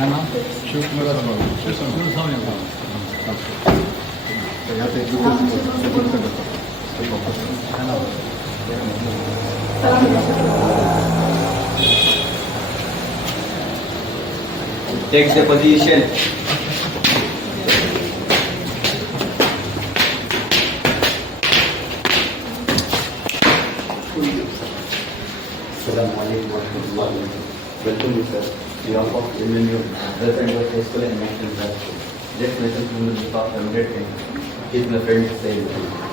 ನಾನು Shivakumara Take the position. Assalamu alaikum warahmatullahi wabarakatuh. Welcome you sir. On behalf of MNU, Representative of High School and National University. Just myself from the Department of Medicine. He's my friend to say with you.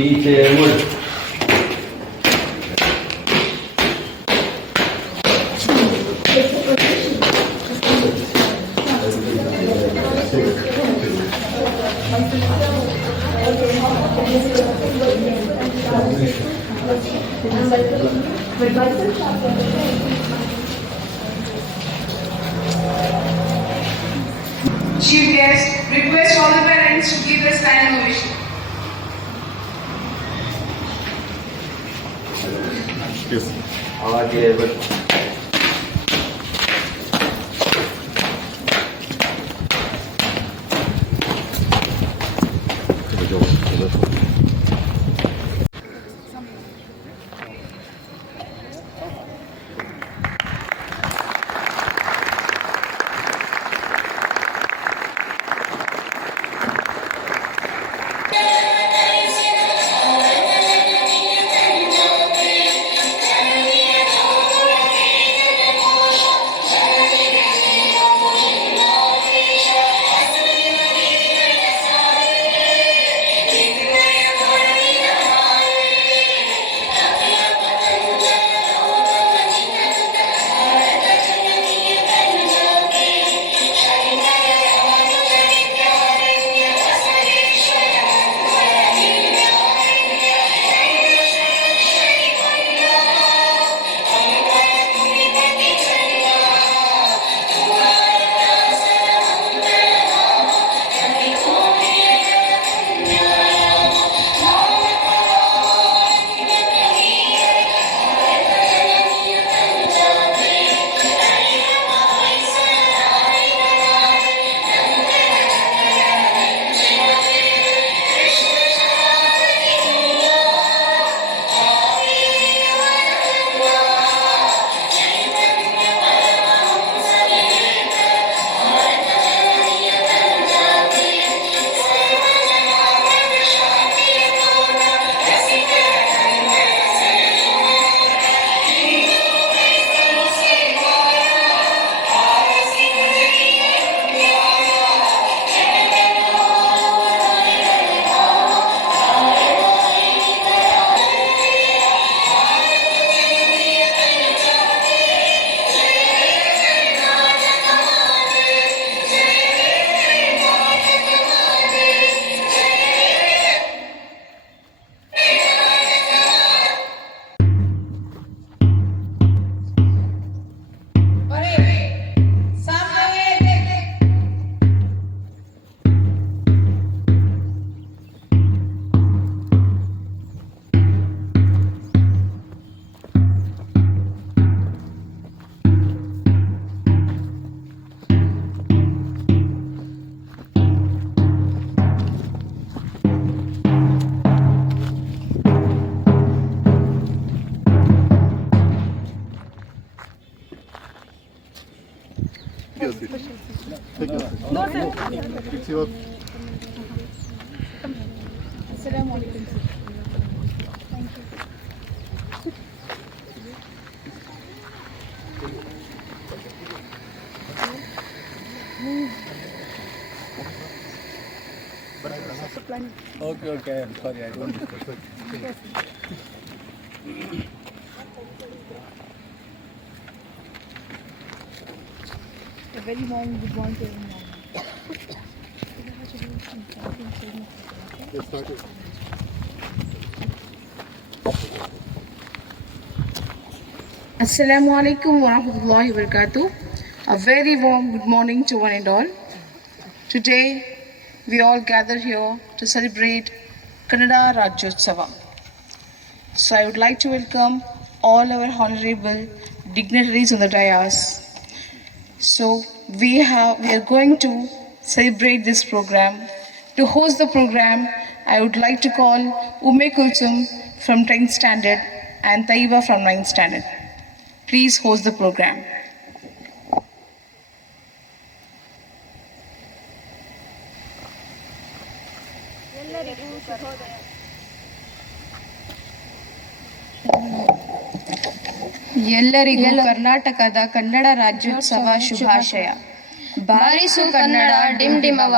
पीछे मुड़ Chief guest, request all the parents to give a standing ovation. आगे बढ़ Assalamu alaikum. Thank you. Okay, I'm sorry, I don't discuss it. A very warm good morning to everyone. Assalamu alaikum wa rahmatullahi wa barakatuh. A very warm good morning to one and all. Today we all gather here to celebrate Kannada Rajyotsava. So I would like to welcome all our honorable dignitaries on the dais. So we are going to celebrate this program. To host the program, I would like to call Ume Kulsum from 10th standard and Taiba from 9th standard. Please host the program. ಎಲ್ಲರಿಗೂ ಕರ್ನಾಟಕದ ಕನ್ನಡ ರಾಜ್ಯೋತ್ಸವ ಶುಭಾಶಯ. ಬಾರಿಸು ಕನ್ನಡ ಡಿಂಡಿಮವ,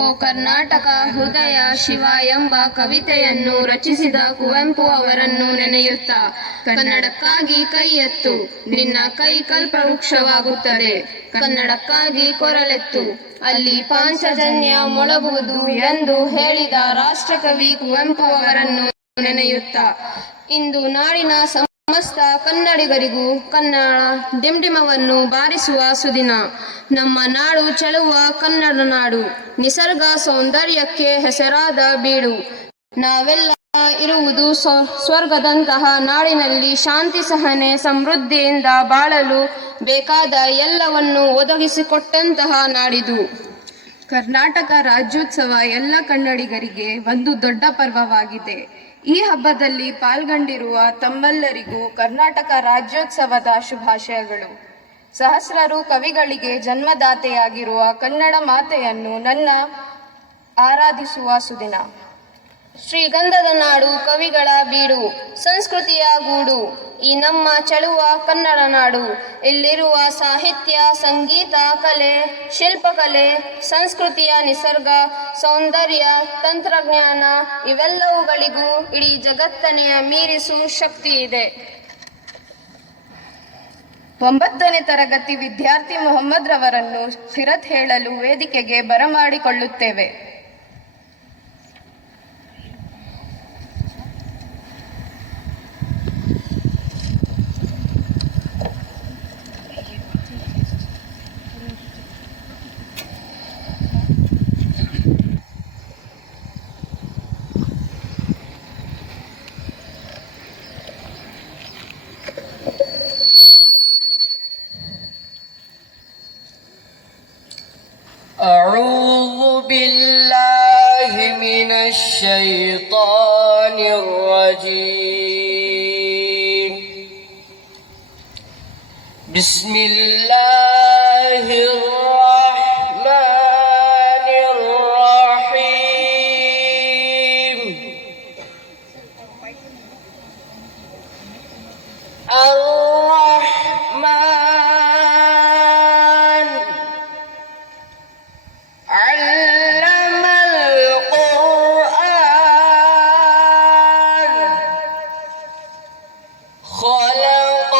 ಓ ಕರ್ನಾಟಕ ಹೃದಯ ಶಿವ ಎಂಬ ಕವಿತೆಯನ್ನು ರಚಿಸಿದ ಕುವೆಂಪು ಅವರನ್ನು ನೆನೆಯುತ್ತಾ ಕನ್ನಡಕ್ಕಾಗಿ ಕೈ ಎತ್ತು, ನಿನ್ನ ಕೈ ಕಲ್ಪವೃಕ್ಷವಾಗುತ್ತದೆ. ಕನ್ನಡಕ್ಕಾಗಿ ಕೊರಳೆತ್ತು, ಅಲ್ಲಿ ಪಾಂಚಜನ್ಯ ಮೊಳಗುವುದು ಎಂದು ಹೇಳಿದ ರಾಷ್ಟ್ರಕವಿ ಕುವೆಂಪು ಅವರನ್ನು ನೆನೆಯುತ್ತಾ ಇಂದು ನಾಡಿನ ಸಮಸ್ತ ಕನ್ನಡಿಗರಿಗೂ ಕನ್ನಡ ಡಿಂಡಿಮವನ್ನು ಬಾರಿಸುವ ಸುದಿನ. ನಮ್ಮ ನಾಡು ಚೆಲುವ ಕನ್ನಡ ನಾಡು, ನಿಸರ್ಗ ಸೌಂದರ್ಯಕ್ಕೆ ಹೆಸರಾದ ಬೀಡು. ನಾವೆಲ್ಲ ಇರುವುದು ಸ್ವರ್ಗದಂತಹ ನಾಡಿನಲ್ಲಿ ಶಾಂತಿ ಸಹನೆ ಸಮೃದ್ಧಿಯಿಂದ ಬಾಳಲು ಬೇಕಾದ ಎಲ್ಲವನ್ನು ಒದಗಿಸಿಕೊಟ್ಟಂತಹ ನಾಡಿದು. ಕರ್ನಾಟಕ ರಾಜ್ಯೋತ್ಸವ ಎಲ್ಲ ಕನ್ನಡಿಗರಿಗೆ ಒಂದು ದೊಡ್ಡ ಪರ್ವವಾಗಿದೆ. ಈ ಹಬ್ಬದಲ್ಲಿ ಪಾಲ್ಗೊಂಡಿರುವ ತಮ್ಮೆಲ್ಲರಿಗೂ ಕರ್ನಾಟಕ ರಾಜ್ಯೋತ್ಸವದ ಶುಭಾಶಯಗಳು. ಸಹಸ್ರಾರು ಕವಿಗಳಿಗೆ ಜನ್ಮದಾತೆಯಾಗಿರುವ ಕನ್ನಡ ಮಾತೆಯನ್ನು ನನ್ನ ಆರಾಧಿಸುವ ಸುದಿನ. ಶ್ರೀಗಂಧದ ನಾಡು, ಕವಿಗಳ ಬೀಡು, ಸಂಸ್ಕೃತಿಯ ಗೂಡು, ಈ ನಮ್ಮ ಚೆಲುವ ಕನ್ನಡ ನಾಡು. ಇಲ್ಲಿರುವ ಸಾಹಿತ್ಯ, ಸಂಗೀತ, ಕಲೆ, ಶಿಲ್ಪಕಲೆ, ಸಂಸ್ಕೃತಿಯ ನಿಸರ್ಗ ಸೌಂದರ್ಯ, ತಂತ್ರಜ್ಞಾನ ಇವೆಲ್ಲವುಗಳಿಗೂ ಇಡೀ ಜಗತ್ತನೆಯ ಮೀರಿಸು ಶಕ್ತಿ ಇದೆ. 9ನೇ ತರಗತಿ ವಿದ್ಯಾರ್ಥಿ ಮೊಹಮ್ಮದ್ ರವರನ್ನು ಸಿರತ್ ಹೇಳಲು ವೇದಿಕೆಗೆ ಬರಮಾಡಿಕೊಳ್ಳುತ್ತೇವೆ. أعوذ بالله من الشيطان الرجيم. بسم الله الرحمن الرحيم. الرحمن علم القرآن خلق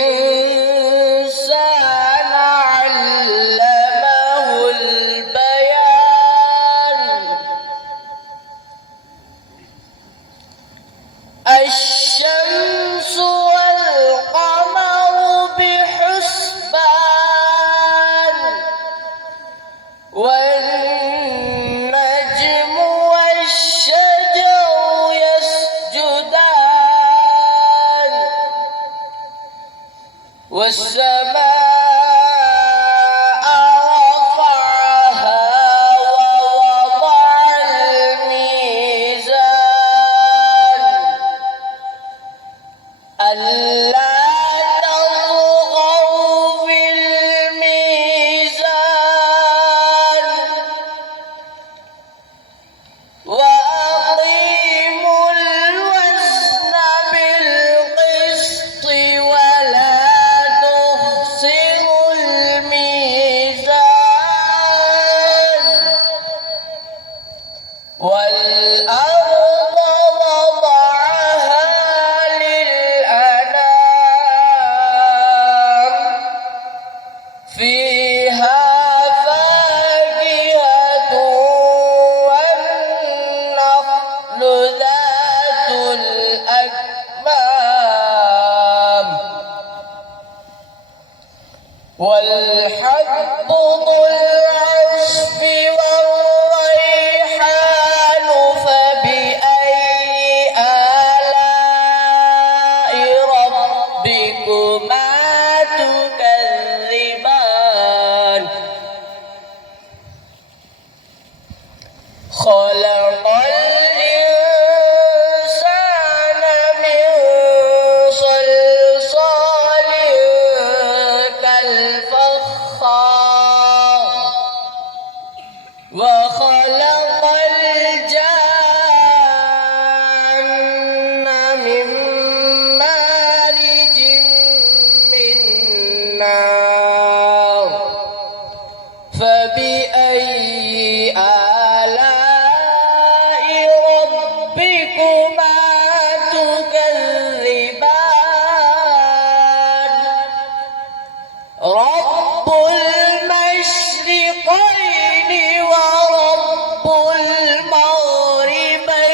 الإنسان علمه البيان. الشمس والقمر بحسبان والنجم والشجر يسجدان والسماء رفعها ووضع الميزان ألا تطغوا في الميزان وأقيموا الوزن بالقسط ولا تخسروا الميزان والأرض وضعها والحب ذو العصف والريحان فبأي آلاء ربكما تكذبان خلق الإنسان من صلصال كالفخار وخلق الجان من مارج من نار فبأي آلاء ربكما تكذبان رب المشرقين ورب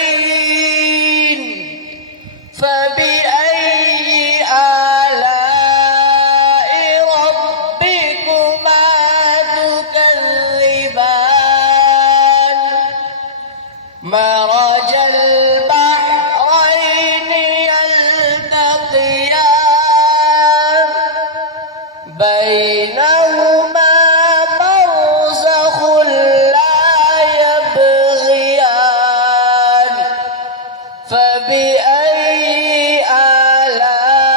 المغربين فبأي آلاء ربكما تكذبان مرج البحرين يلتقيان بينهما برزخ لا يبغيان فبأي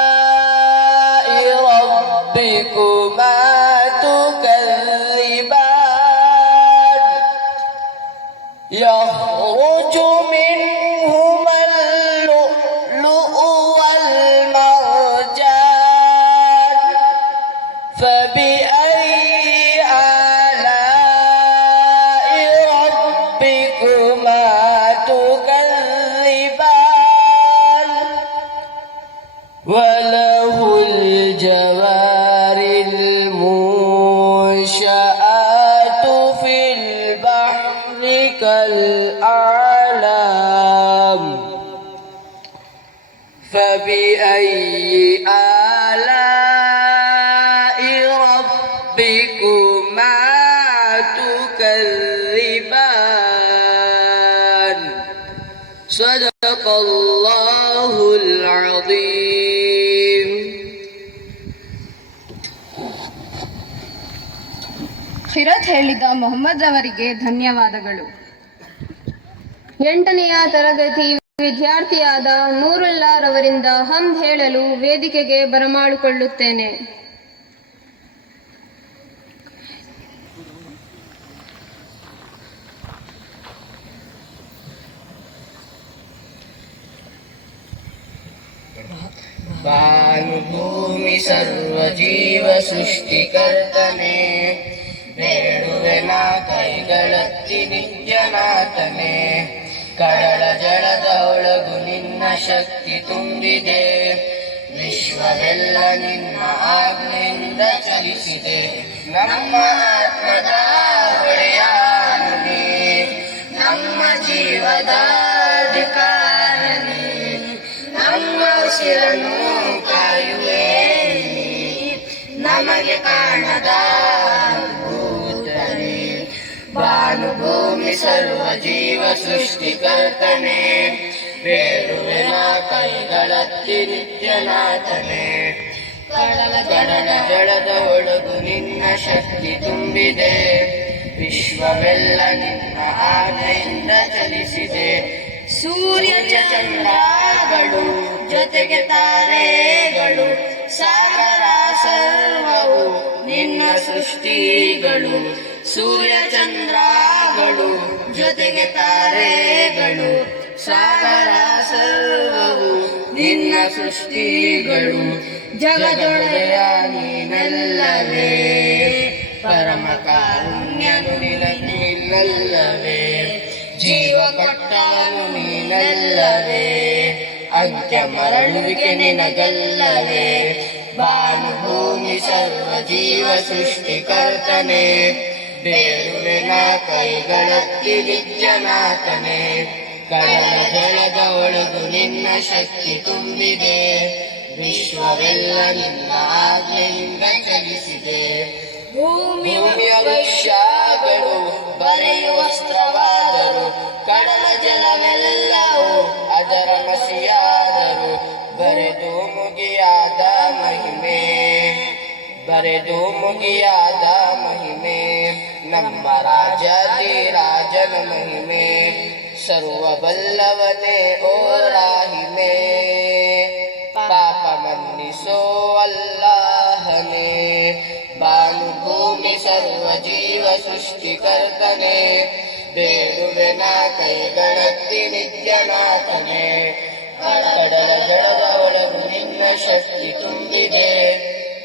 آلاء ربكما تكذبان يخرج منهما اللؤلؤ والمرجان فبأي آلاء ربكما تكذبان وله الجوار المنشآت في البحر كالأعلام فبأي آلاء ربكما تكذبان صدق الله العظيم. ಖಿರತ್ ಹೇಳಿದ ಮೊಹಮ್ಮದ್ ಅವರಿಗೆ ಧನ್ಯವಾದಗಳು. 8ನೆಯ ತರಗತಿ ವಿದ್ಯಾರ್ಥಿಯಾದ ನೂರುಲ್ಲಾ ರವರಿಂದ ಹಮ್ದ್ ಹೇಳಲು ವೇದಿಕೆಗೆ ಬರಮಾಡಿಕೊಳ್ಳುತ್ತೇನೆ. ಭಾನುಭೂಮಿ ಸರ್ವಜೀವ ಸೃಷ್ಟಿಕರ್ತನೆ ಬೇಡುವೆನ ಕೈಗಳತ್ತಿ ನಿತ್ಯನಾಥನೆ ಕಡಲ ಜಳದ ಒಳಗು ನಿನ್ನ ಶಕ್ತಿ ತುಂಬಿದೆ ವಿಶ್ವವೆಲ್ಲ ನಿನ್ನ ಆಜ್ಞೆಯಿಂದ ಚಲಿಸಿದೆ ನಮ್ಮ ಆತ್ಮದ ಒಡೆಯಾನು ನೀ ನಮ್ಮ ಜೀವದ ಅಧಿಕಾರ ನೀ ನಮ್ಮ ಉಸಿರನ್ನು ಕಾಯುವೆ ನೀ ನಮಗೆ ಕಾಣದ ಭೂತನೇ ಭಾನುಭೂಮಿ ಸರ್ವ ಜೀವ ಸೃಷ್ಟಿಕರ್ತನೆ ಬೇಡುವೆನ ಕೈಗಳತ್ತಿ ನಿತ್ಯನಾಥನೆ ಕಡಲ ಜಳದ ಒಳಗು ನಿನ್ನ ಶಕ್ತಿ ತುಂಬಿದೆ ವಿಶ್ವವೆಲ್ಲ ನಿನ್ನ ಆಜ್ಞೆಯಿಂದ ಚಲಿಸಿದೆ ಸೂರ್ಯ ಚಂದ್ರಗಳು ಜೊತೆಗೆ ತಾರೆಗಳು ಸಾಗರ ಸರ್ವವು ನಿನ್ನ ಸೃಷ್ಟಿಗಳು ಸೂರ್ಯ ಚಂದ್ರಗಳು ಜೊತೆಗೆ ತಾರೆಗಳು ಸಾಗರ ಸರ್ವವು ನಿನ್ನ ಸೃಷ್ಟಿಗಳು ಜಗದೊಡೆಯ ನೀನಲ್ಲವೇ ಪರಮ ಕಾರುಣ್ಯನು ನಿನ್ನಲ್ಲವೇ ಜೀವ ಕೊಟ್ಟವನು ನೀನಲ್ಲವೇ ಅಂತ್ಯ ಮರಳುವಿಕೆ ನಿನಗಲ್ಲವೇ ಭಾನುಭೂಮಿ ಸರ್ವ ಜೀವ ಸೃಷ್ಟಿಕರ್ತನೆ ಬೇಡುವೆನ ಕೈಗಳತ್ತಿ ನಿತ್ಯನಾಥನೆ ಕಡಲ ಜಳದ ಒಳಗು ನಿನ್ನ ಶಕ್ತಿ ತುಂಬಿದೆ ವಿಶ್ವವೆಲ್ಲ ನಿನ್ನ ಆಜ್ಞೆಯಿಂದ ಚಲಿಸಿದೆ. ಭೂಮಿಯ ವೃಕ್ಷಗಳು ಬರೆಯುವ ವಸ್ತ್ರವಾದರು, ಕಡಲ ಜಲವೆಲ್ಲವೂ ಅದರ ಮಸಿಯಾದರು. ಬರೆದು ಮುಗಿಯಾದ ಮಹಿಮೆ, ಬರೆದು ಮುಗಿಯಾದ ಮಹಿಮೆ, ನಮ್ಮ ರಾಜನ ಮಹಿಮೆ. ಸರ್ವಬಲ್ಲವನೇ ಓ ರಾಹಿಮೆ, ಪಾಪ ಮನ್ನಿಸೋ ಅಲ್ಲಾಹನೇ. ಭಾನುಭೂಮಿ ಸರ್ವ ಜೀವ ಸೃಷ್ಟಿಕರ್ತನೆ, ಬೇಡುವೆನ ಕೈಗಣತಿ ನಿತ್ಯನಾಥನೆ. ಕಡಲ ಜಡದ ಒಳಗು ನಿನ್ನ ಶಕ್ತಿ ತುಂಬಿದೆ,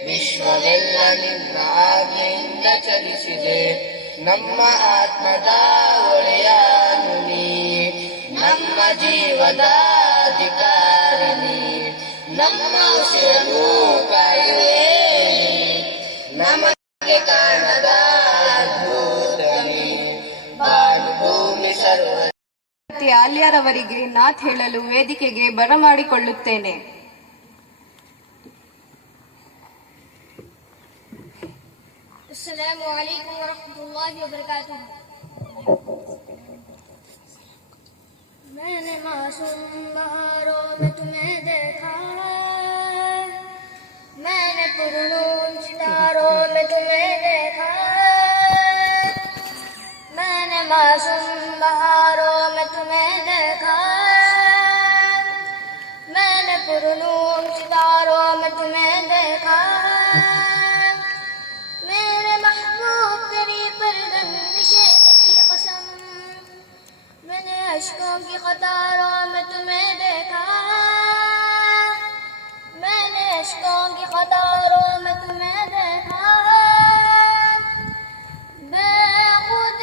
ವಿಶ್ವವೆಲ್ಲ ನಿನ್ನ ಆಜ್ಞೆಯಿಂದ ಚಲಿಸಿದೆ. ನಮ್ಮ ಆತ್ಮದ ಒಡೆಯನು ನೀ, ನಮ್ಮ ಜೀವದ ಅಧಿಕಾರಿನಿ, ನಮ್ಮ ಉಸಿರನ್ನು ಕಾಯುವೆ ನಮಗೆ ಕಾಣದ ಅದ್ಭುತನೇ. ಭಾನುಭೂಮಿ ಸರ್ವ ಆಲ್ಯರವರಿಗೆ ನಾಥ್ ಹೇಳಲು ವೇದಿಕೆಗೆ ಬರಮಾಡಿಕೊಳ್ಳುತ್ತೇನೆ. अस्सलामु अलैकुम वरहमतुल्लाहि वबरकातुह। मैंने मासूम बहारों में तुम्हें देखा, मैंने पुरनूर सितारों में तुम्हें देखा, मैंने मासूम बहारों में तुम्हें देखा, मैंने पुरनूर सितारों में तुम्हें देखा। मैंने अश्कों की कतारों में तुम्हें देखा, मैंने अश्कों की कतारों में तुम्हें देखा। बेखुद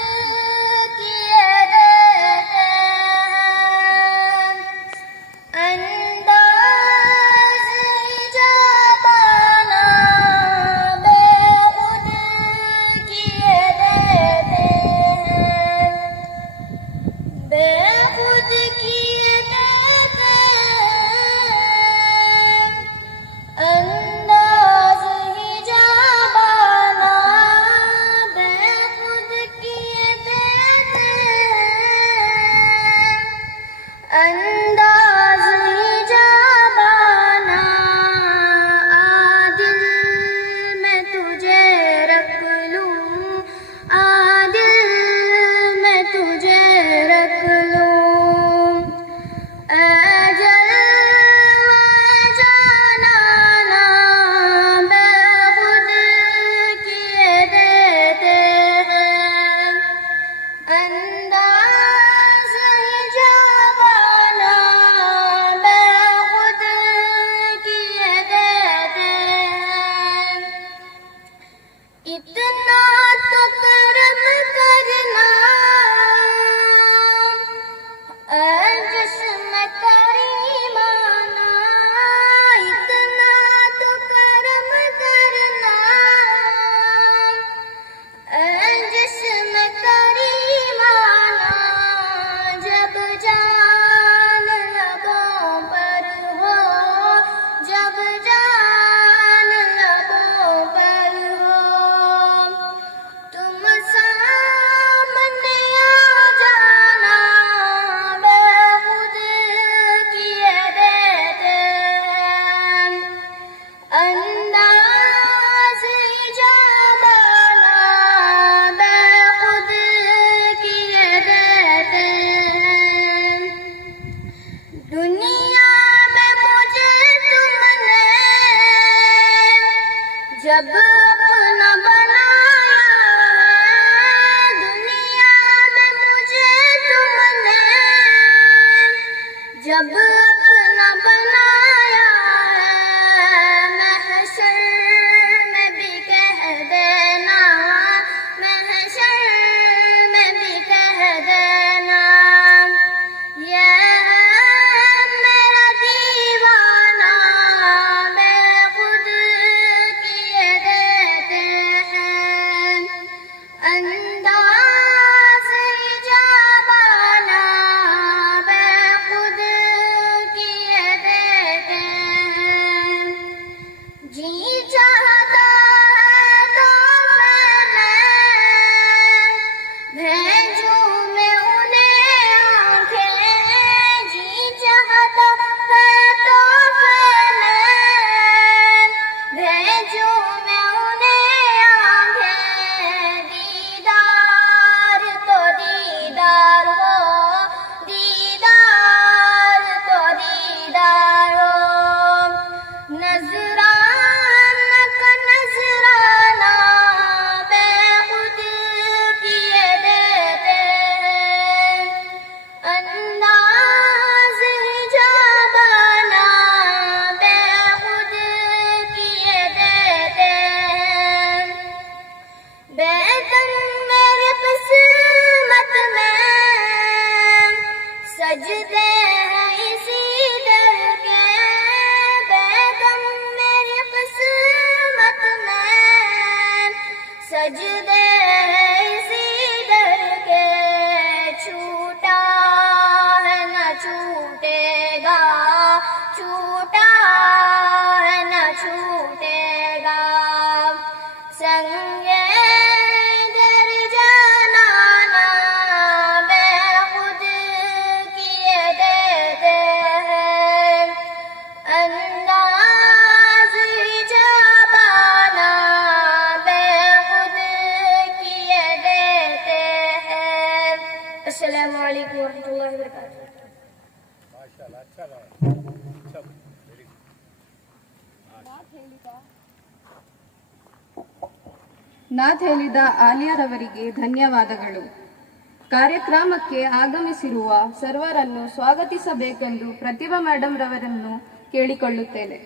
किए देते हैं अंदाज़ हिजाबाना, बेखुद किए देते हैं, बेखुद किए देते हैं अंदाज़ हिजाबाना, बेखुद किए देते हैं अंदाज़ हिजाबाना। आदिल मैं तुझे रख लूं, आदिल मैं तुझे रख लूं, अजल व जानाना, बेखुद किए देते हैं अंदाज़ हिजाबाना, बेखुद किए देते हैं। इतना तो करम करना जिस्म करीमाना, इतना तो करम करना जिस्म करीमाना। जब जान लबों पर हो, जब जान लबों पर हो, तुम सामने आ जाना, बेखुद किए देते हैं अंदाज़ हिजाबाना, बेखुद किए देते हैं। दुनिया में मुझे तुमने जब अपना बनाया है, दुनिया में मुझे तुमने जब अपना बनाया है, महशर में भी कह देना, महशर में भी कह देना, ये मेरा दीवाना, बेखुद किए देते छूटा न छूटेगा संगे दर जाना ना बेखुद किए देते हैं अंदाज हिजाबाना बेखुद किए देते हैं। अस्सलामु अलैकुम वरहमतुल्लाहि वबरकातुहू। ನಾಥ್ ಹೇಳಿದ ಆಲಿಯಾರವರಿಗೆ ಧನ್ಯವಾದಗಳು. ಕಾರ್ಯಕ್ರಮಕ್ಕೆ ಆಗಮಿಸಿರುವ ಸರ್ವರನ್ನು ಸ್ವಾಗತಿಸಬೇಕೆಂದು ಪ್ರತಿಭಾ ಮೇಡಮ್ ರವರನ್ನು ಕೇಳಿಕೊಳ್ಳುತ್ತೇನೆ.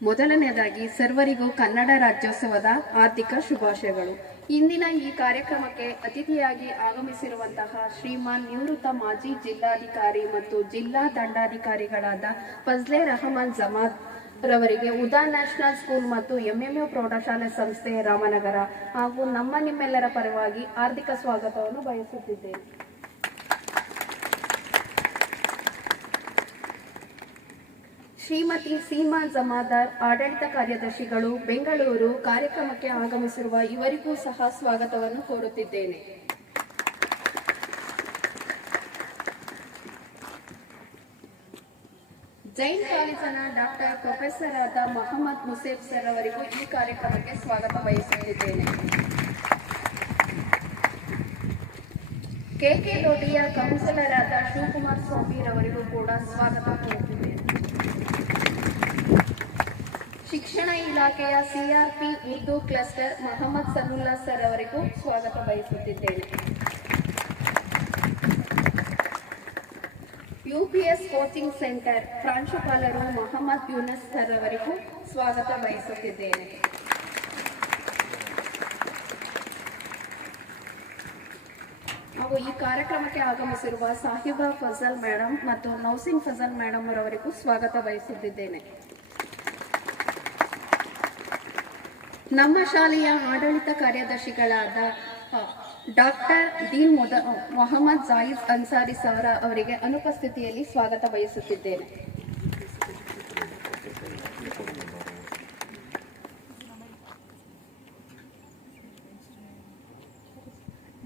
ಮೊದಲನೆಯದಾಗಿ ಸರ್ವರಿಗೂ ಕನ್ನಡ ರಾಜ್ಯೋತ್ಸವದ ಆರ್ಥಿಕ ಶುಭಾಶಯಗಳು. ಇಂದಿನ ಈ ಕಾರ್ಯಕ್ರಮಕ್ಕೆ ಅತಿಥಿಯಾಗಿ ಆಗಮಿಸಿರುವಂತಹ ಶ್ರೀಮಾನ್ ನಿವೃತ್ತ ಮಾಜಿ ಜಿಲ್ಲಾಧಿಕಾರಿ ಮತ್ತು ಜಿಲ್ಲಾ ದಂಡಾಧಿಕಾರಿಗಳಾದ ಫಜ್ಲೆ ರಹಮಾನ್ ಜಮಾತ್ ರವರಿಗೆ ಉದಾ ನ್ಯಾಷನಲ್ ಸ್ಕೂಲ್ ಮತ್ತು ಎಂಎಂಯು ಪ್ರೌಢಶಾಲೆ ಸಂಸ್ಥೆ ರಾಮನಗರ ಹಾಗೂ ನಿಮ್ಮೆಲ್ಲರ ಪರವಾಗಿ ಆರ್ಥಿಕ ಸ್ವಾಗತವನ್ನು ಬಯಸುತ್ತಿದ್ದೇನೆ. ಶ್ರೀಮತಿ ಸೀಮಾ ಜಮಾದಾರ್ ಆಡಳಿತ ಕಾರ್ಯದರ್ಶಿಗಳು ಬೆಂಗಳೂರು ಕಾರ್ಯಕ್ರಮಕ್ಕೆ ಆಗಮಿಸಿರುವ ಇವರಿಗೂ ಸಹ ಸ್ವಾಗತವನ್ನು ಕೋರುತ್ತಿದ್ದೇನೆ. ಜೈನ್ ಕಾಲೇಜಿನ ಡಾಕ್ಟರ್ ಪ್ರೊಫೆಸರ್ ಆದ ಮೊಹಮ್ಮದ್ ಮುಸೇಫ್ ಸರ್ ಅವರಿಗೂ ಈ ಕಾರ್ಯಕ್ರಮಕ್ಕೆ ಸ್ವಾಗತ ಬಯಸುತ್ತಿದ್ದೇನೆ. ಕೆಕೆ ಲೋಟಿಯ ಕೌನ್ಸಿಲರ್ ಆದ ಶಿವಕುಮಾರ್ ಸ್ವಾಮಿ ರವರಿಗೂ ಕೂಡ ಸ್ವಾಗತ ಕೋರುತ್ತಿದ್ದೇನೆ. ಶಿಕ್ಷಣ ಇಲಾಖೆಯ CRP Urdu cluster Mohammed Salulla sir ಅವರಿಗೂ ಸ್ವಾಗತ ಬಯಸುತ್ತಿದ್ದೇನೆ. ಯುಪಿಎಸ್ ಕೋಚಿಂಗ್ ಸೆಂಟರ್ ಪ್ರಾಂಶುಪಾಲರು ಮೊಹಮ್ಮದ್ ಯೂನಸ್ ಸರ್ ಅವರಿಗೂ ಸ್ವಾಗತ ಬಯಸುತ್ತಿದ್ದೇನೆ. ಹಾಗೂ ಈ ಕಾರ್ಯಕ್ರಮಕ್ಕೆ ಆಗಮಿಸಿರುವ ಸಾಹಿಬಾ ಫಜಲ್ ಮೇಡಮ್ ಮತ್ತು ನೌಸಿನ್ ಫಜಲ್ ಮೇಡಮ್ ಅವರಿಗೂ ಸ್ವಾಗತ ಬಯಸುತ್ತಿದ್ದೇನೆ. ನಮ್ಮ ಶಾಲೆಯ ಆಡಳಿತ ಕಾರ್ಯದರ್ಶಿಗಳಾದ ಡಾಕ್ಟರ್ ದೀನ್ ಮೊಹಮ್ಮದ್ ಜಾಯಿದ್ ಅನ್ಸಾರಿ ಸರ್ ಅವರಿಗೆ ಅನುಪಸ್ಥಿತಿಯಲ್ಲಿ ಸ್ವಾಗತ ಬಯಸುತ್ತಿದ್ದೇನೆ.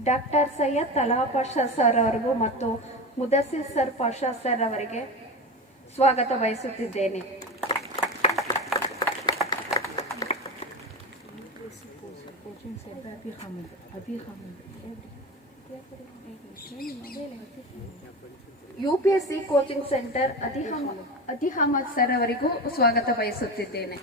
ಡಾಕ್ಟರ್ ಸೈಯದ್ ತಲಾ ಪಾಷಾ ಸರ್ ಅವರಿಗೂ ಮತ್ತು ಮುದಸ್ಸಿರ್ ಸರ್ ಪಾಷಾ ಸರ್ ಅವರಿಗೆ ಸ್ವಾಗತ ಬಯಸುತ್ತಿದ್ದೇನೆ. ಯುಪಿಎಸ್ಸಿ ಕೋಚಿಂಗ್ ಸೆಂಟರ್ ಅತಿಹಮದ್ ಸರ್ ಅವರಿಗೂ ಸ್ವಾಗತ ಬಯಸುತ್ತಿದ್ದೇನೆ.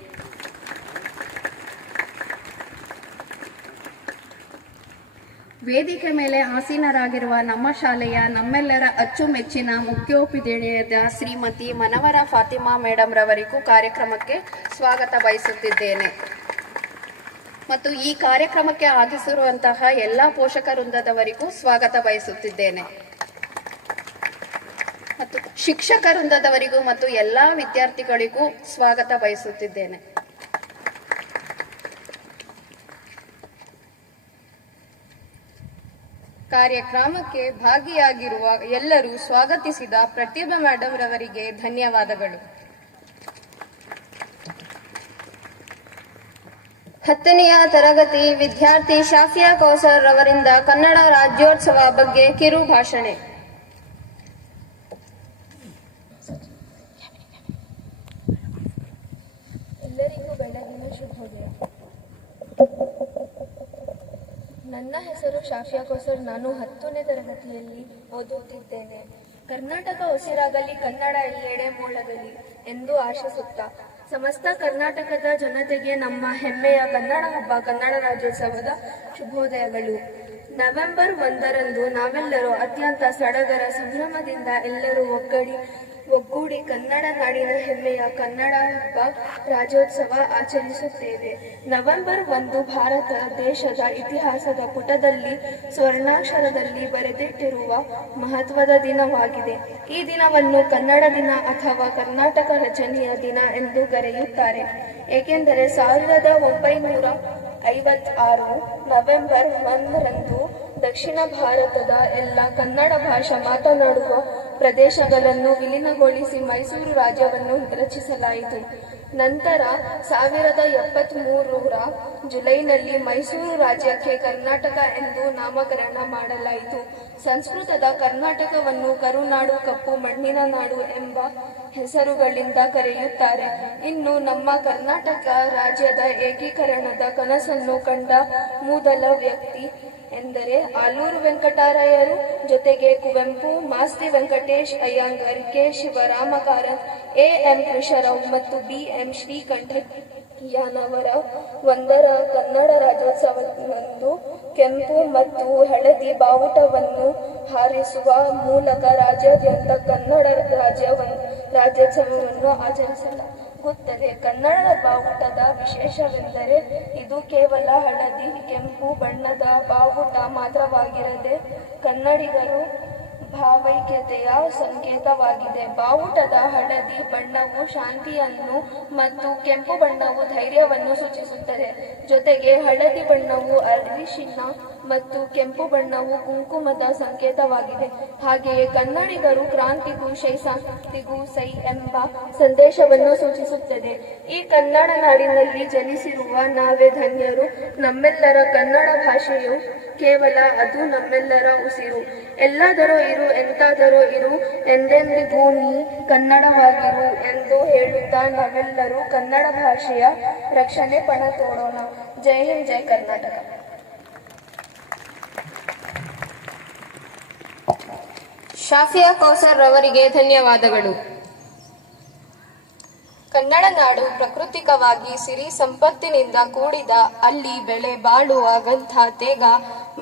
ವೇದಿಕೆ ಮೇಲೆ ಆಸೀನರಾಗಿರುವ ನಮ್ಮ ಶಾಲೆಯ ನಮ್ಮೆಲ್ಲರ ಅಚ್ಚುಮೆಚ್ಚಿನ ಮುಖ್ಯೋಪಾಧ್ಯಾಯರಾದ ಶ್ರೀಮತಿ ಮನವರ ಫಾತಿಮಾ ಮೇಡಮ್ ರವರಿಗೂ ಕಾರ್ಯಕ್ರಮಕ್ಕೆ ಸ್ವಾಗತ ಬಯಸುತ್ತಿದ್ದೇನೆ. ಮತ್ತು ಈ ಕಾರ್ಯಕ್ರಮಕ್ಕೆ ಆಗಮಿಸಿರುವಂತಹ ಎಲ್ಲ ಪೋಷಕ ವೃಂದದವರಿಗೂ ಸ್ವಾಗತ ಬಯಸುತ್ತಿದ್ದೇನೆ. ಮತ್ತು ಶಿಕ್ಷಕ ವೃಂದದವರಿಗೂ ಮತ್ತು ಎಲ್ಲ ವಿದ್ಯಾರ್ಥಿಗಳಿಗೂ ಸ್ವಾಗತ ಬಯಸುತ್ತಿದ್ದೇನೆ. ಕಾರ್ಯಕ್ರಮಕ್ಕೆ ಭಾಗಿಯಾಗಿರುವ ಎಲ್ಲರೂ ಸ್ವಾಗತಿಸಿದ ಪ್ರತಿಭಾ ಮೇಡಮ್ ರವರಿಗೆ ಧನ್ಯವಾದಗಳು. 10ನೇ ತರಗತಿ ವಿದ್ಯಾರ್ಥಿ ಶಾಫಿಯಾ ಕೌಸರ್ ರವರಿಂದ ಕನ್ನಡ ರಾಜ್ಯೋತ್ಸವ ಬಗ್ಗೆ ಕಿರು ಭಾಷಣೆ. ಎಲ್ಲರಿಗೂ ಬೆಳಗಿನ ಶುಭೋದಯ. ನನ್ನ ಹೆಸರು ಶಾಫಿಯಾ ಕೌಸರ್. ನಾನು 10ನೇ ತರಗತಿಯಲ್ಲಿ ಓದುತ್ತಿದ್ದೇನೆ. ಕರ್ನಾಟಕ ಉಸಿರಾಗಲಿ, ಕನ್ನಡ ಎಲ್ಲೆಡೆ ಮೊಳಗಲಿ ಎಂದು ಆಶಿಸುತ್ತಾ ಸಮಸ್ತ ಕರ್ನಾಟಕದ ಜನತೆಗೆ ನಮ್ಮ ಹೆಮ್ಮೆಯ ಕನ್ನಡ ಹಬ್ಬ ಕನ್ನಡ ರಾಜ್ಯೋತ್ಸವದ ಶುಭೋದಯಗಳು. ನವೆಂಬರ್ 1ರಂದು ನಾವೆಲ್ಲರೂ ಅತ್ಯಂತ ಸಡಗರ ಸಂಭ್ರಮದಿಂದ ಎಲ್ಲರೂ ಒಗ್ಗೂಡಿ ಕನ್ನಡ ನಾಡಿನ ಹೆಮ್ಮೆಯ ಕನ್ನಡ ಹಬ್ಬ ರಾಜ್ಯೋತ್ಸವ ಆಚರಿಸುತ್ತೇವೆ. ನವೆಂಬರ್ 1 ಭಾರತ ದೇಶದ ಇತಿಹಾಸದ ಪುಟದಲ್ಲಿ ಸ್ವರ್ಣಾಕ್ಷರದಲ್ಲಿ ಬರೆದಿಟ್ಟಿರುವ ಮಹತ್ವದ ದಿನವಾಗಿದೆ. ಈ ದಿನವನ್ನು ಕನ್ನಡ ದಿನ ಅಥವಾ ಕರ್ನಾಟಕ ರಚನೆಯ ದಿನ ಎಂದು ಕರೆಯುತ್ತಾರೆ. ಏಕೆಂದರೆ 1956 ನವೆಂಬರ್ 1ರಂದು ದಕ್ಷಿಣ ಭಾರತದ ಎಲ್ಲ ಕನ್ನಡ ಭಾಷೆ ಮಾತನಾಡುವ ಪ್ರದೇಶಗಳನ್ನು ವಿಲೀನಗೊಳಿಸಿ ಮೈಸೂರು ರಾಜ್ಯವನ್ನು ರಚಿಸಲಾಯಿತು. ನಂತರ 1073ರ ಜುಲೈನಲ್ಲಿ ಮೈಸೂರು ರಾಜ್ಯಕ್ಕೆ ಕರ್ನಾಟಕ ಎಂದು ನಾಮಕರಣ ಮಾಡಲಾಯಿತು. ಸಂಸ್ಕೃತದ ಕರ್ನಾಟಕವನ್ನು ಕರುನಾಡು, ಕಪ್ಪು ಮಣ್ಣಿನ ನಾಡು ಎಂಬ ಹೆಸರುಗಳಿಂದ ಕರೆಯುತ್ತಾರೆ. ಇನ್ನು ನಮ್ಮ ಕರ್ನಾಟಕ ರಾಜ್ಯದ ಏಕೀಕರಣದ ಕನಸನ್ನು ಕಂಡ ಮೊದಲ ವ್ಯಕ್ತಿ ಎಂದರೆ ಆಲೂರು ವೆಂಕಟರಾಯರು. ಜೊತೆಗೆ ಕುವೆಂಪು, ಮಾಸ್ತಿ ವೆಂಕಟೇಶ್ ಅಯ್ಯಂಗಾರ್, ಕೆ ಶಿವರಾಮ ಕಾರಂತ್, ಎ.ಎಂ. ಕೃಷ್ಣರಾವ್ ಮತ್ತು ಬಿ.ಎಂ. ಶ್ರೀಕಂಠಯ್ಯನವರ ಒಂದರ ಕನ್ನಡ ರಾಜ್ಯೋತ್ಸವದಂದು ಕೆಂಪು ಮತ್ತು ಹಳದಿ ಬಾವುಟವನ್ನು ಹಾರಿಸುವ ಮೂಲಕ ರಾಜ್ಯಾದ್ಯಂತ ಕನ್ನಡ ರಾಜ್ಯೋತ್ಸವವನ್ನು ಆಚರಿಸಲಾಗುತ್ತದೆ. ಕನ್ನಡ ಬಾವುಟದ ವಿಶೇಷವೆಂದರೆ ಇದು ಕೇವಲ ಹಳದಿ ಕೆಂಪು ಬಣ್ಣದ ಬಾವುಟ ಮಾತ್ರವಾಗಿರದೆ ಕನ್ನಡಿಗರು ಭಾವೈಕ್ಯತೆಯ ಸಂಕೇತವಾಗಿದೆ. ಬಾವುಟದ ಹಳದಿ ಬಣ್ಣವು ಶಾಂತಿಯನ್ನು ಮತ್ತು ಕೆಂಪು ಬಣ್ಣವು ಧೈರ್ಯವನ್ನು ಸೂಚಿಸುತ್ತದೆ. ಜೊತೆಗೆ ಹಳದಿ ಬಣ್ಣವು ಅರಿಶಿನ ಮತ್ತು ಕೆಂಪು ಬಣ್ಣವು ಕುಂಕುಮದ ಸಂಕೇತವಾಗಿದೆ. ಹಾಗೆಯೇ ಕನ್ನಡಿಗರು ಕ್ರಾಂತಿಗೂ ಶಾಂತಿಗೂ ಸೈ ಎಂಬ ಸಂದೇಶವನ್ನು ಸೂಚಿಸುತ್ತದೆ. ಈ ಕನ್ನಡ ನಾಡಿನಲ್ಲಿ ಜನಿಸಿರುವ ನಾವೇ ಧನ್ಯರು. ನಮ್ಮೆಲ್ಲರ ಕನ್ನಡ ಭಾಷೆಯು ಕೇವಲ ಅದು ನಮ್ಮೆಲ್ಲರ ಉಸಿರು. ಎಲ್ಲಾದರೂ ಇರು, ಎಂತಾದರೂ ಇರು, ಎಂದೆಂದಿಗೂ ನೀ ಕನ್ನಡವಾಗಿರು ಎಂದು ಹೇಳುತ್ತಾ ನಾವೆಲ್ಲರೂ ಕನ್ನಡ ಭಾಷೆಯ ರಕ್ಷಣೆ ಪಣ ತೋಡೋಣ. ಜೈ ಹಿಂದ್, ಜೈ ಕರ್ನಾಟಕ. ಶಾಫಿಯಾ ಕೌಸರ್ ರವರಿಗೆ ಧನ್ಯವಾದಗಳು. ಕನ್ನಡ ನಾಡು ಪ್ರಾಕೃತಿಕವಾಗಿ ಸಿರಿ ಸಂಪತ್ತಿನಿಂದ ಕೂಡಿದ. ಅಲ್ಲಿ ಬೆಳೆ ಬಾಳುವಾಗಂಥ ತೇಗ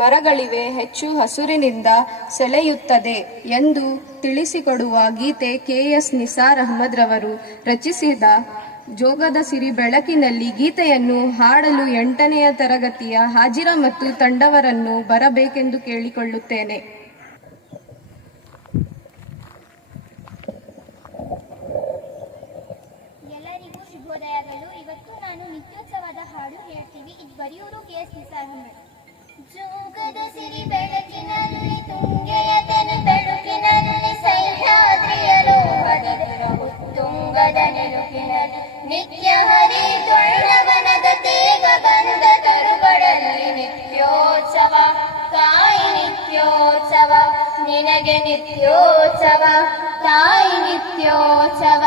ಮರಗಳಿವೆ, ಹೆಚ್ಚು ಹಸುರಿನಿಂದ ಸೆಳೆಯುತ್ತದೆ ಎಂದು ತಿಳಿಸಿಕೊಡುವ ಗೀತೆ ಕೆ.ಎಸ್. ನಿಸಾರ್ ಅಹಮದ್ ರವರು ರಚಿಸಿದ ಜೋಗದ ಸಿರಿ ಬೆಳಕಿನಲ್ಲಿ ಗೀತೆಯನ್ನು ಹಾಡಲು 8ನೇ ತರಗತಿಯ ಹಾಜಿರಾ ಮತ್ತು ತಂಡವರನ್ನು ಬರಬೇಕೆಂದು ಕೇಳಿಕೊಳ್ಳುತ್ತೇನೆ. ಎಲ್ಲರಿಗೂ ಶುಭೋದಯಗಳು. ಇವತ್ತು ನಾನು ನಿತ್ಯೋತ್ಸವದ ಹಾಡು ಹೇಳ್ತೀವಿ. ಇದು ಬರೆಯೋರು ಕೆ.ಎಸ್. ನಿಸಾರ್ ಅಹಮದ್. ಜೋಗದ ಸಿರಿ ಬೆಳಕಿನಲ್ಲಿ ತುಂಗೆಯ ತೆನೆ ಬೆಳಕಿನಲ್ಲಿ ಸಹ್ಯಾದ್ರಿಯಲು ಹರಿದಿರವು ತುಂಗದ ನಿಲುಕಿನಲ್ಲಿ ನಿತ್ಯ ಹರಿದೊಳ್ಳವನದ ತೇಗ ಬಂದ ತರುಗಳಲ್ಲಿ ನಿತ್ಯೋತ್ಸವ ತಾಯಿ ನಿತ್ಯೋತ್ಸವ ನಿನಗೆ ನಿತ್ಯೋತ್ಸವ ತಾಯಿ ನಿತ್ಯೋತ್ಸವ.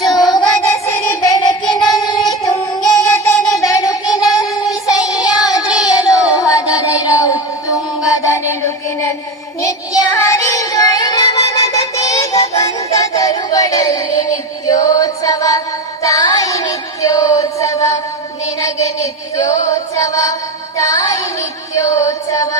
ಜೋಗದ ಸಿರಿ ಬೆಳಕಿನಲ್ಲಿ ತುಂಗೆಯ ತೆನೆ ಬೆಳಕಿನಲ್ಲಿ ಸಹ್ಯಾದ್ರಿಯಲು ಹರಿದಿರವು ತುಂಗದ ನಿಲುಕಿನಲ್ಲಿ ನಿತ್ಯ ಹರಿದೊಳ್ಳವನದ ತೇಗ ಬಂದ ತರುಗಳಲ್ಲಿ ನಿತ್ಯೋತ್ಸವ ತಾಯಿ ನಿತ್ಯೋತ್ಸವ ನಿನಗೆ ನಿತ್ಯೋತ್ಸವ ತಾಯಿ ನಿತ್ಯೋತ್ಸವ.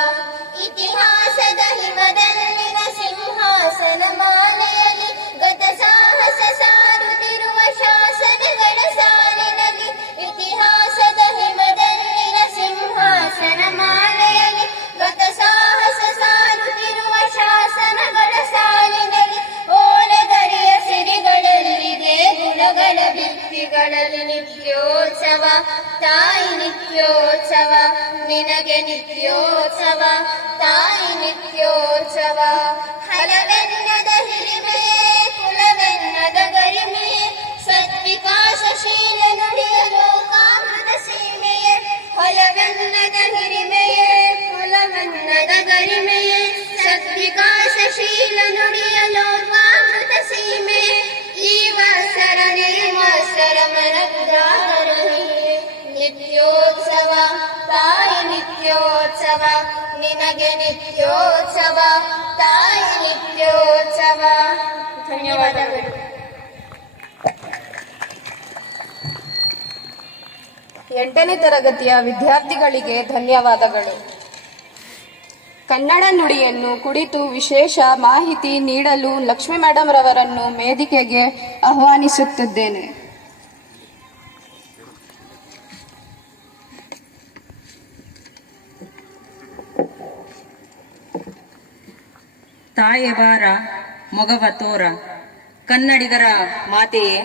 ಇತಿಹಾಸದ ಹಿಮದಲ್ಲಿನ ಸಿಂಹಾಸನ ಮಾಲೆಯಲ್ಲಿ ಗತ ಸಾಹಸ ಸಾರುತ್ತಿರುವ ಶಾಸನಗಳ ಸಾಲಿನಲ್ಲಿ ಇತಿಹಾಸದ ಹಿಮದಲ್ಲಿನ ಸಿಂಹಾಸನ ಮಾಲೆಯಲ್ಲಿ ಗತ ಸಾಹಸ ಸಾರುತ್ತಿರುವ ಶಾಸನಗಳ ಸಾಲಿನಲ್ಲಿ ಓಲೆಗರಿಯ ಸಿರಿಗಳಲ್ಲಿ ದೇಗುಲಗಳ ಭಿತ್ತಿಗಳಲ್ಲಿ ನಿತ್ಯೋತ್ಸವ ತಾಯಿ ನಿತ್ಯೋತ್ಸವ ನಿನಗೆ ನಿತ್ಯೋತ್ಸವ ತಾಯಿ ನಿತ್ಯೋತ್ಸವ. ಹಲವೆನ್ನದ ಹಿರಿಮೆಯೇ ಕುಲವೆನ್ನದ ಗರಿಮೆಯೇ ಸದ್ವಿಕಾಸಶೀಲ ನುಡಿಯ ಲೋಕಾಮೃತ ಸೀಮೆಯೇ. ಹಲವೆನ್ನದ ಹಿರಿಮೆಯೇ ಕುಲವೆನ್ನದ ಗರಿಮೆಯೇ ಸದ್ವಿಕಾಸಶೀಲ ನುಡಿಯ ಲೋಕಾಮೃತ ಸೀಮೆಯೇ. ಈ ವತ್ಸರ ನಿರ್ವತ್ಸರ ಮನಗುದಾಗರ ನಿತ್ಯೋತ್ಸವ ತಾಯಿ ನಿತ್ಯೋತ್ಸವ ನಿನಗೆ ನಿತ್ಯೋತ್ಸವ ತಾಯಿ ನಿತ್ಯೋತ್ಸವ. ಧನ್ಯವಾದಗಳು. ಎಂಟನೇ ತರಗತಿಯ ವಿದ್ಯಾರ್ಥಿಗಳಿಗೆ ಧನ್ಯವಾದಗಳು. ಕನ್ನಡ ನುಡಿಯನ್ನು ಕುರಿತು ವಿಶೇಷ ಮಾಹಿತಿ ನೀಡಲು ಲಕ್ಷ್ಮೀ ಮೇಡಮ್ ರವರನ್ನು ವೇದಿಕೆಗೆ ಆಹ್ವಾನಿಸುತ್ತಿದ್ದೇನೆ. ತಾಯೆ ಬಾರ ಮೊಗವ ತೋರ, ಕನ್ನಡಿಗರ ಮಾತೆಯೇ,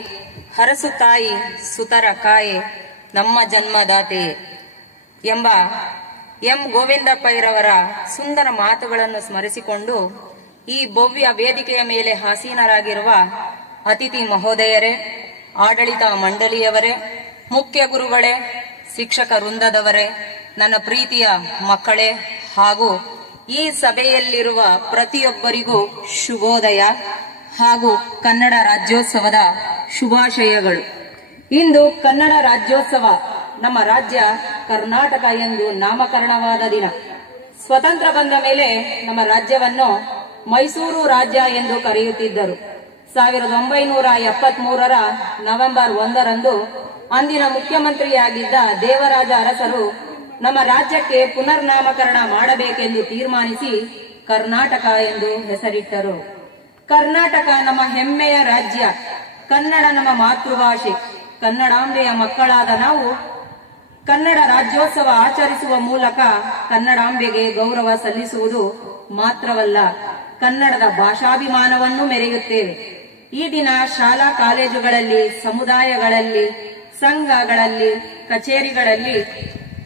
ಹರಸು ತಾಯಿ ಸುತರ ಕಾಯೆ, ನಮ್ಮ ಜನ್ಮದಾತೆಯೇ ಎಂಬ ಎಂ ಗೋವಿಂದಪ್ಪಯ್ಯರವರ ಸುಂದರ ಮಾತುಗಳನ್ನು ಸ್ಮರಿಸಿಕೊಂಡು ಈ ಭವ್ಯ ವೇದಿಕೆಯ ಮೇಲೆ ಆಸೀನರಾಗಿರುವ ಅತಿಥಿ ಮಹೋದಯರೇ, ಆಡಳಿತ ಮಂಡಳಿಯವರೇ, ಮುಖ್ಯ ಗುರುಗಳೇ, ಶಿಕ್ಷಕ ವೃಂದದವರೇ, ನನ್ನ ಪ್ರೀತಿಯ ಮಕ್ಕಳೇ ಹಾಗೂ ಈ ಸಭೆಯಲ್ಲಿರುವ ಪ್ರತಿಯೊಬ್ಬರಿಗೂ ಶುಭೋದಯ ಹಾಗೂ ಕನ್ನಡ ರಾಜ್ಯೋತ್ಸವದ ಶುಭಾಶಯಗಳು. ಇಂದು ಕನ್ನಡ ರಾಜ್ಯೋತ್ಸವ ನಮ್ಮ ರಾಜ್ಯ ಕರ್ನಾಟಕ ಎಂದು ನಾಮಕರಣವಾದ ದಿನ. ಸ್ವತಂತ್ರ ಬಂದ ಮೇಲೆ ನಮ್ಮ ರಾಜ್ಯವನ್ನು ಮೈಸೂರು ರಾಜ್ಯ ಎಂದು ಕರೆಯುತ್ತಿದ್ದರು. 1973ರ ನವೆಂಬರ್ 1ರಂದು ಅಂದಿನ ಮುಖ್ಯಮಂತ್ರಿಯಾಗಿದ್ದ ದೇವರಾಜ ಅರಸರು ನಮ್ಮ ರಾಜ್ಯಕ್ಕೆ ಪುನರ್ನಾಮಕರಣ ಮಾಡಬೇಕೆಂದು ತೀರ್ಮಾನಿಸಿ ಕರ್ನಾಟಕ ಎಂದು ಹೆಸರಿಟ್ಟರು. ಕರ್ನಾಟಕ ನಮ್ಮ ಹೆಮ್ಮೆಯ ರಾಜ್ಯ. ಕನ್ನಡ ನಮ್ಮ ಮಾತೃಭಾಷೆ. ಕನ್ನಡಾಂಬೆಯ ಮಕ್ಕಳಾದ ನಾವು ಕನ್ನಡ ರಾಜ್ಯೋತ್ಸವ ಆಚರಿಸುವ ಮೂಲಕ ಕನ್ನಡಾಂಬೆಗೆ ಗೌರವ ಸಲ್ಲಿಸುವುದು ಮಾತ್ರವಲ್ಲ, ಕನ್ನಡದ ಭಾಷಾಭಿಮಾನವನ್ನು ಮೆರೆಯುತ್ತೇವೆ. ಈ ದಿನ ಶಾಲಾ ಕಾಲೇಜುಗಳಲ್ಲಿ, ಸಮುದಾಯಗಳಲ್ಲಿ, ಸಂಘಗಳಲ್ಲಿ, ಕಚೇರಿಗಳಲ್ಲಿ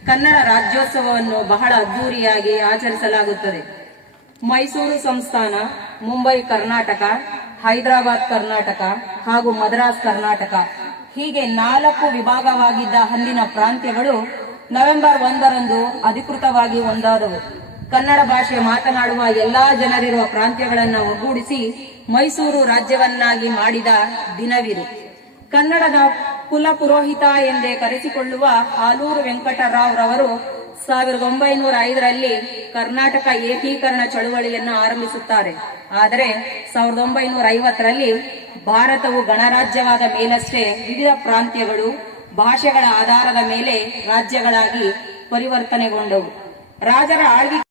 ಕನ್ನಡ ರಾಜ್ಯೋತ್ಸವವನ್ನು ಬಹಳ ಅದ್ದೂರಿಯಾಗಿ ಆಚರಿಸಲಾಗುತ್ತದೆ. ಮೈಸೂರು ಸಂಸ್ಥಾನ, ಮುಂಬೈ ಕರ್ನಾಟಕ, ಹೈದರಾಬಾದ್ ಕರ್ನಾಟಕ ಹಾಗೂ ಮದ್ರಾಸ್ ಕರ್ನಾಟಕ ಹೀಗೆ 4 ವಿಭಾಗವಾಗಿದ್ದ ಅಂದಿನ ಪ್ರಾಂತ್ಯಗಳು ನವೆಂಬರ್ 1ರಂದು ಅಧಿಕೃತವಾಗಿ ಒಂದಾದವು. ಕನ್ನಡ ಭಾಷೆ ಮಾತನಾಡುವ ಎಲ್ಲಾ ಜನರಿರುವ ಪ್ರಾಂತ್ಯಗಳನ್ನು ಒಗ್ಗೂಡಿಸಿ ಮೈಸೂರು ರಾಜ್ಯವನ್ನಾಗಿ ಮಾಡಿದ ದಿನವಿದು. ಕನ್ನಡದ ಕುಲ ಪುರೋಹಿತ ಎಂದೇ ಕರೆಸಿಕೊಳ್ಳುವ ಆಲೂರು ವೆಂಕಟರಾವ್ ರವರು 1905ರಲ್ಲಿ ಕರ್ನಾಟಕ ಏಕೀಕರಣ ಚಳುವಳಿಯನ್ನು ಆರಂಭಿಸುತ್ತಾರೆ. ಆದರೆ 1950ರಲ್ಲಿ ಭಾರತವು ಗಣರಾಜ್ಯವಾದ ಮೇಲಷ್ಟೇ ವಿವಿಧ ಪ್ರಾಂತ್ಯಗಳು ಭಾಷೆಗಳ ಆಧಾರದ ಮೇಲೆ ರಾಜ್ಯಗಳಾಗಿ ಪರಿವರ್ತನೆಗೊಂಡವು. ರಾಜರ ಆಳ್ವಿಕೆ